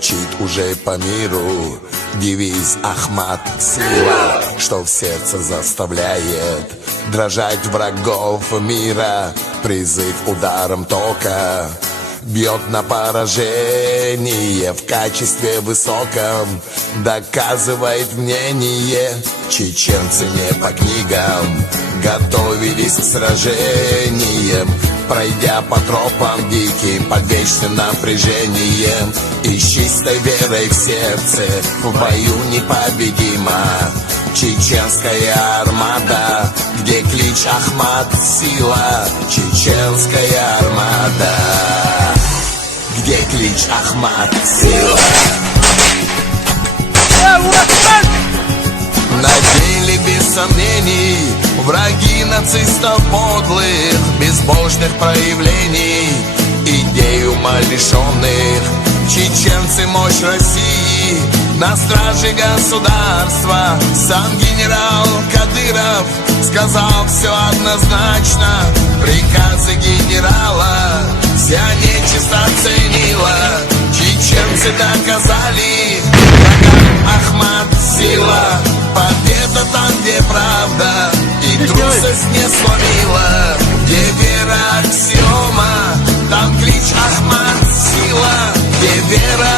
звучит уже по миру девиз Ахмат сила, что в сердце заставляет дрожать врагов мира. Призыв ударом тока бьет на поражение в качестве высоком, доказывает мнение. Чеченцы не по книгам готовились к сражениям, пройдя по тропам диким под вечным напряжением. И с чистой верой в сердце в бою непобедима чеченская армада, где клич Ахмат сила. Чеченская армада, где клич Ахмат сила. На деле без сомнений враги нацистов подлых, безбожных проявлений, идей умалишенных. Чеченцы мощь России, на страже государства. Сам генерал Кадыров сказал все однозначно. Приказы генерала вся нечисть оценила. Чеченцы доказали, как Ахмат сила. Победа там, где правда и трусость не сломила, где вера аксиома, там клич Ахмат сила, где вера